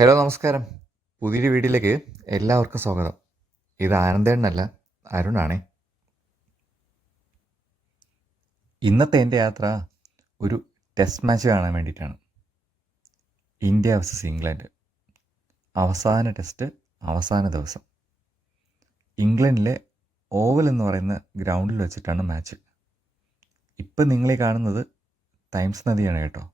Hello നമസ്കാരം. പുതിയൊരു വീഡിയോയിലേക്ക് എല്ലാവർക്കും സ്വാഗതം. ഇത് ആനന്ദേണ്ണല്ല, അരുണാണേ. ഇന്നത്തെ എൻ്റെ യാത്ര ഒരു ടെസ്റ്റ് മാച്ച് കാണാൻ വേണ്ടിയിട്ടാണ്. ഇന്ത്യ വേഴ്സസ് ഇംഗ്ലണ്ട്, അവസാന ടെസ്റ്റ്, അവസാന ദിവസം. ഇംഗ്ലണ്ടിലെ ഓവൽ എന്ന് പറയുന്ന ഗ്രൗണ്ടിൽ വെച്ചിട്ടാണ് മാച്ച്. ഇപ്പം നിങ്ങളീ കാണുന്നത് തൈംസ് നദിയാണ് കേട്ടോ.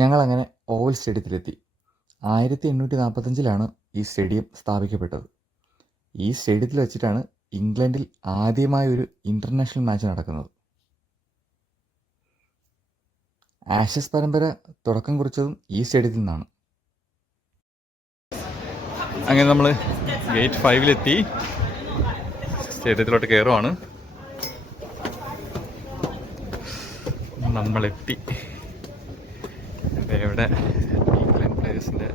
ഞങ്ങളങ്ങനെ ഓവൽ സ്റ്റേഡിയത്തിലെത്തി. 1845 ഈ സ്റ്റേഡിയം സ്ഥാപിക്കപ്പെട്ടത്. ഈ സ്റ്റേഡിയത്തിൽ വെച്ചിട്ടാണ് ഇംഗ്ലണ്ടിൽ ആദ്യമായൊരു ഇൻ്റർനാഷണൽ മാച്ച് നടക്കുന്നത്. ആഷസ് പരമ്പര തുടക്കം കുറിച്ചതും ഈ സ്റ്റേഡിയത്തിൽ നിന്നാണ്. അങ്ങനെ നമ്മൾ ഗേറ്റ് 5 സ്റ്റേഡിയത്തിലോട്ട് കയറുവാണ്. നമ്മളെത്തി. ഇവിടെ ഇംഗ്ലണ്ട് പ്ലേയേഴ്സിൻ്റെ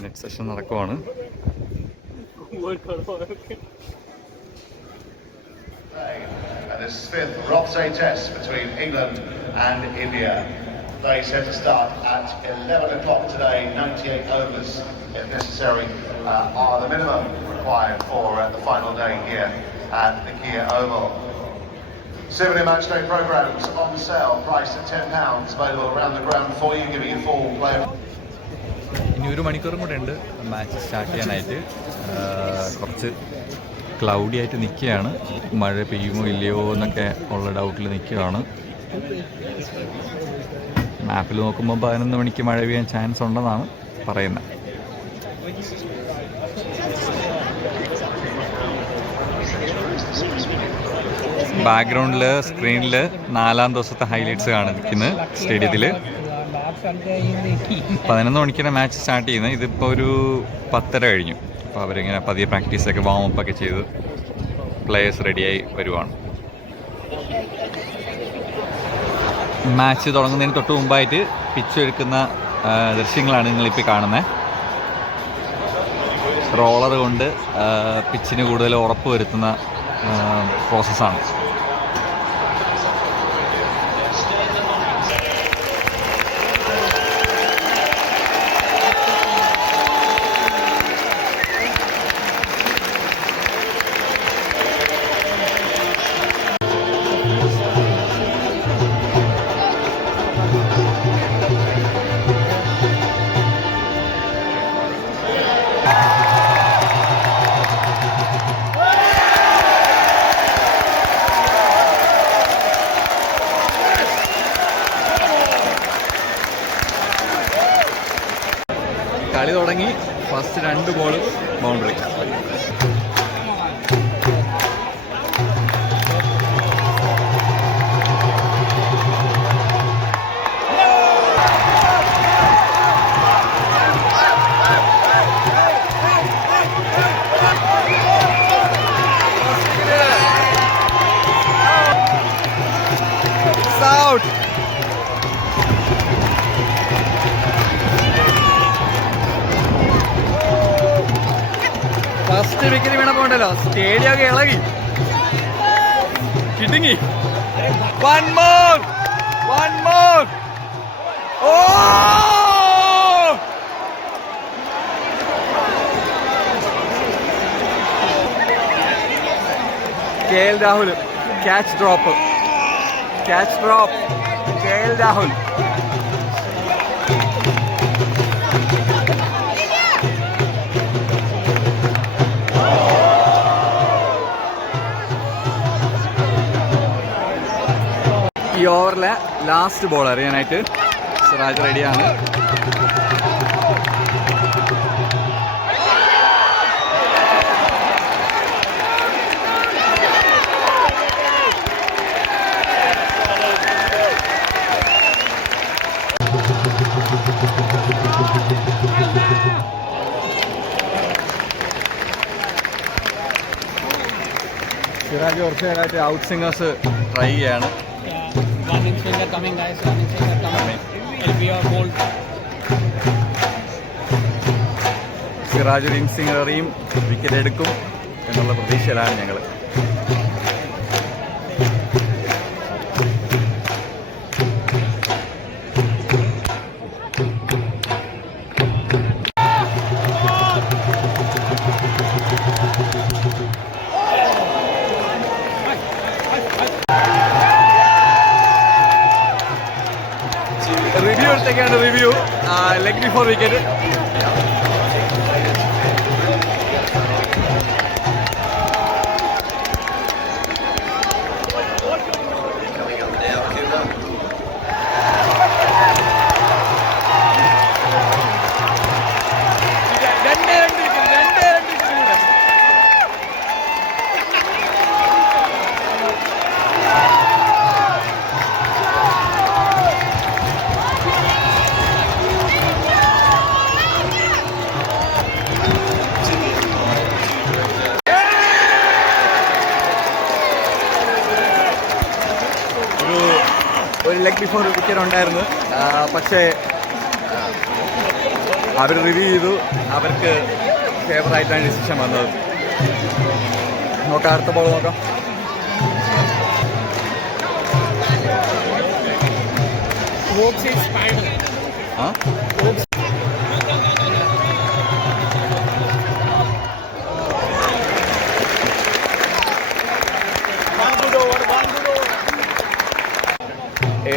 നെറ്റ് സെഷൻ നടക്കുവാണ്. This fifth Rothsay Test between England and India. They set to start at 11 o'clock today. 98 overs, if necessary, are the minimum required for the final day here at the Kia Oval. Souvenir matchday programs on sale, priced at £10, available around the ground for you, giving you full play. ഇനി ഒരു മണിക്കൂറും കൂടെ ഉണ്ട് match start ചെയ്യാനായിട്ട്. കുറച്ച് cloudy ആയിട്ട് നിൽക്കുകയാണ്. മഴ പെയ്യുമോ ഇല്ലയോ എന്നൊക്കെ ഉള്ള ഡൗട്ടിൽ നിൽക്കുകയാണ്. മാപ്പിൽ നോക്കുമ്പോൾ 11 മണിക്ക് മഴ പെയ്യാൻ ചാൻസ് ഉണ്ടെന്നാണ് പറയുന്നത്. ബാക്ക്ഗ്രൗണ്ടിൽ സ്ക്രീനിൽ 4-ാം ദിവസത്തെ ഹൈലൈറ്റ്സ് കാണിക്കുന്നത് സ്റ്റേഡിയത്തിൽ. 11 മണിക്കാണ് മാച്ച് സ്റ്റാർട്ട് ചെയ്യുന്നത്. ഇതിപ്പോൾ ഒരു 10:30 കഴിഞ്ഞു. അപ്പോൾ അവരിങ്ങനെ പതിയെ പ്രാക്ടീസൊക്കെ വാമപ്പൊക്കെ ചെയ്ത് പ്ലേയേഴ്സ് റെഡിയായി വരുവാണ്. മാച്ച് തുടങ്ങുന്നതിന് തൊട്ട് മുമ്പായിട്ട് പിച്ച് ഒരുക്കുന്ന ദൃശ്യങ്ങളാണ് നിങ്ങളിപ്പോൾ കാണുന്നത്. റോളർ കൊണ്ട് പിച്ചിന് കൂടുതൽ ഉറപ്പ് വരുത്തുന്ന പ്രോസസ്സാണ്. കളി തുടങ്ങി. First 2 ball boundary. Out. First wicket വീണപ്പോ ഉണ്ടല്ലോ സ്റ്റേഡിയം ഒക്കെ ഇളകി കിട്ടുങ്ങി. One more. Oh KL Rahul catch drop. KL Rahul. ഈ ഓവറിലെ ലാസ്റ്റ് ബോൾ എറിയാനായിട്ട് സിറാജ് റെഡിയാണ്. സിറാജ് കുറച്ച് നേരമായിട്ട് ഔട്ട് സിംഗേഴ്സ് ട്രൈ ചെയ്യാണ്. running swinger coming, guys. Running swinger coming. It'll be a bold. Sirajuddin സിംഗറേയും വിക്കറ്റ് എടുക്കും എന്നുള്ള പ്രതീക്ഷയിലാണ് ഞങ്ങൾ. റിവ്യൂ എടുത്തേക്കാണ് റിവ്യൂ ലെഗ് ബിഫോർ വിക്കറ്റ്. ഒരു ലെഗ് ബിഫോർ വിക്കറ്റ് ഉണ്ടായിരുന്നു, പക്ഷേ അവർ റിവ്യൂ ചെയ്തു, അവർക്ക് ഫേവറായിട്ടാണ് ഡിസിഷൻ വന്നത്. നോക്കാം, അടുത്ത ബോൾ നോക്കാം. ആ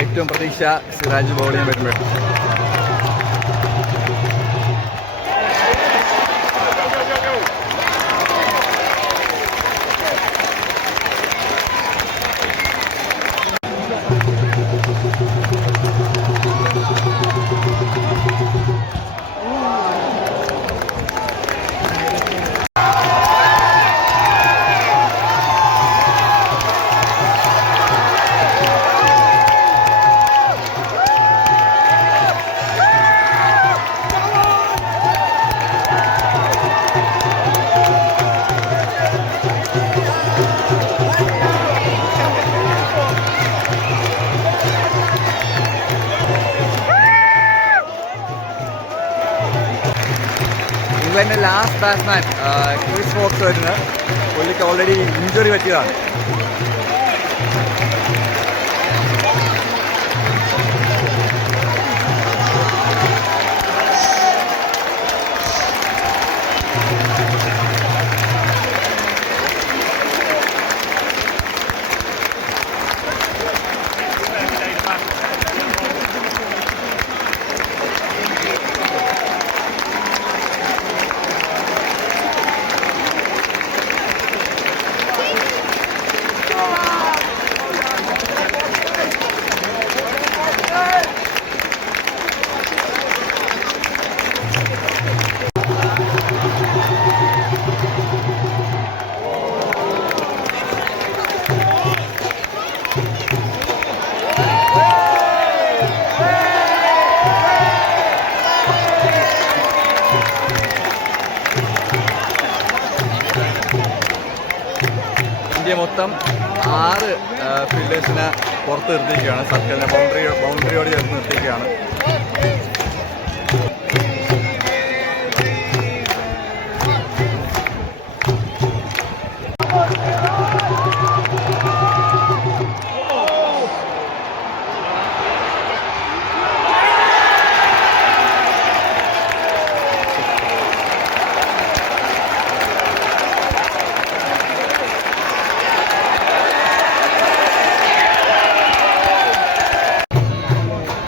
ഏറ്റവും പ്രതീക്ഷ സിറാജ് ബോൾ ചെയ്യാൻ വരുമ്പോൾ ഇംഗ്ലണ്ടിൻ്റെ ലാസ്റ്റ് ബാറ്റ്സ്മാൻ ക്രിസ് വോക്സ് വരുന്നത്. പുള്ളിക്ക് ഓൾറെഡി ഇഞ്ചുറി പറ്റിയതാണ്. ഇന്ത്യ മൊത്തം 6 ഫീൽഡേഴ്സിനെ പുറത്ത് നിർത്തിയിരിക്കുകയാണ്. സർക്കിളിനെ ബൗണ്ടറിയോട് ചേർത്ത് നിർത്തിയിരിക്കുകയാണ്.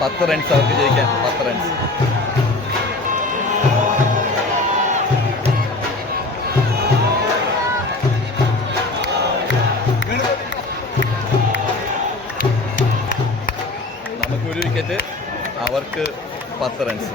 പത്ത് റൺസ് അവർക്ക് ജയിക്കാൻ. 10 റൺസ്. നമുക്കൊരു വിക്കറ്റ്, അവർക്ക് 10 runs.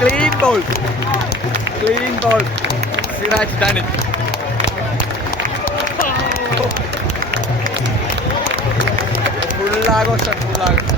Clean bowled, clean bowled. Siraj done it. ഫുള്ളാഘോഷം, ഫുള്ളാഘോഷം.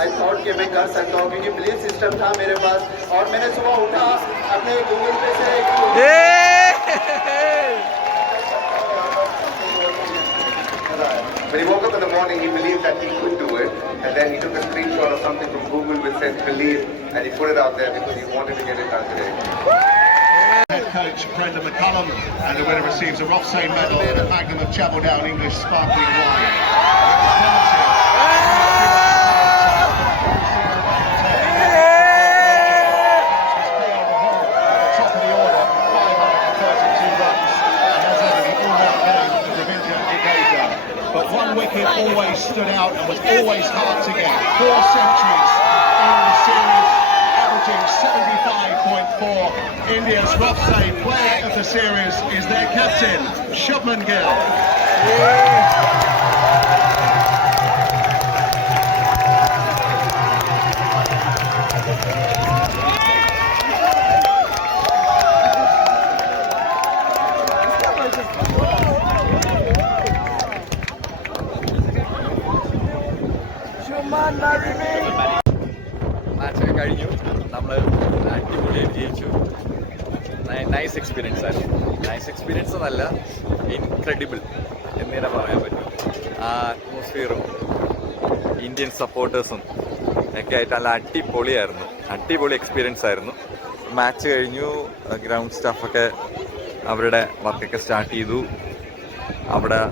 आई थॉट कि मैं कर सकता हूँ क्योंकि बिलीफ सिस्टम था मेरे पास और मैंने सुबह उठा अपने गूगल पे से When he woke up in the morning, he believed that he could do it, and then he took a screenshot of something from Google which said believe, and he put it out there because he wanted to get it done today. Head coach Brendan McCullum, and the winner receives a Rothsay medal and a magnum of Chapeldown English sparkling wine. But one wicket always stood out and was always hard to get. 4 centuries in the series, averaging 75.4. India's Rothsay player of the series is their captain, Shubman Gill. മാച്ചൊക്കെ കഴിഞ്ഞു, നമ്മൾ അടിപൊളിയായിട്ട് ജയിച്ചു. Nice experience ആയിരുന്നു. Nice experience എന്നല്ല, incredible എന്ന് തന്നെ പറയാൻ പറ്റും. ആ അറ്റ്മോസ്ഫിയറും ഇന്ത്യൻ സപ്പോർട്ടേഴ്സും ഒക്കെ ആയിട്ട് നല്ല അടിപൊളിയായിരുന്നു. അടിപൊളി എക്സ്പീരിയൻസ് ആയിരുന്നു. മാച്ച് കഴിഞ്ഞു, ഗ്രൗണ്ട് സ്റ്റാഫൊക്കെ അവരുടെ വർക്കൊക്കെ സ്റ്റാർട്ട് ചെയ്തു. അവിടെ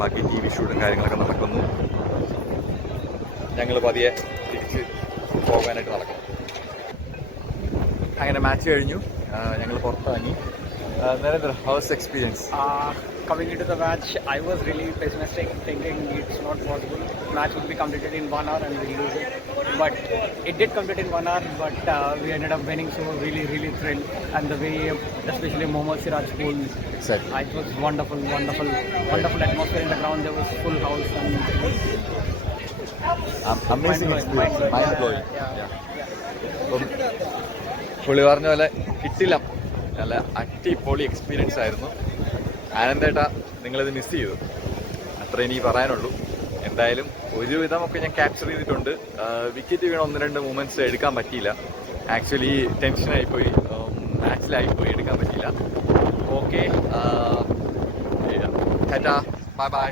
ബാക്കി TV ഷൂട്ടും കാര്യങ്ങളൊക്കെ നടക്കുന്നു. ഞങ്ങൾ പതിയെ തിരിച്ച് പോകാനായിട്ട് നടക്കും. അങ്ങനെ മാച്ച് കഴിഞ്ഞു, ഞങ്ങൾ പുറത്തിറങ്ങി. Narendra, house experience? Coming into the match, I was really pessimistic, thinking it's not possible. Match would be completed in 1 hour and we'll lose it. But it did complete in 1 hour, but we ended up winning, so really, really thrilled. And the way, especially Mohammad Siraj bowled, Exactly. it was wonderful, wonderful, wonderful atmosphere in the ground. There was full house and amazing experience, mind blowing. അപ്പം പുള്ളി പറഞ്ഞ പോലെ കിട്ടില്ല, നല്ല അടിപൊളി experience ആയിരുന്നു. ആനന്ദേട്ടാ, നിങ്ങളിത് miss ചെയ്തു, അത്ര എനിക്ക് പറയാനുള്ളൂ. എന്തായാലും ഒരുവിധമൊക്കെ ഞാൻ ക്യാപ്ചർ ചെയ്തിട്ടുണ്ട്. വിക്കറ്റ് വീണ 1-2 മൂമെൻറ്റ്സ് എടുക്കാൻ പറ്റിയില്ല. ആക്ച്വലി ടെൻഷനായിപ്പോയി, മാച്ചിലായിപ്പോയി, എടുക്കാൻ പറ്റിയില്ല. Okay, Tata, bye bye.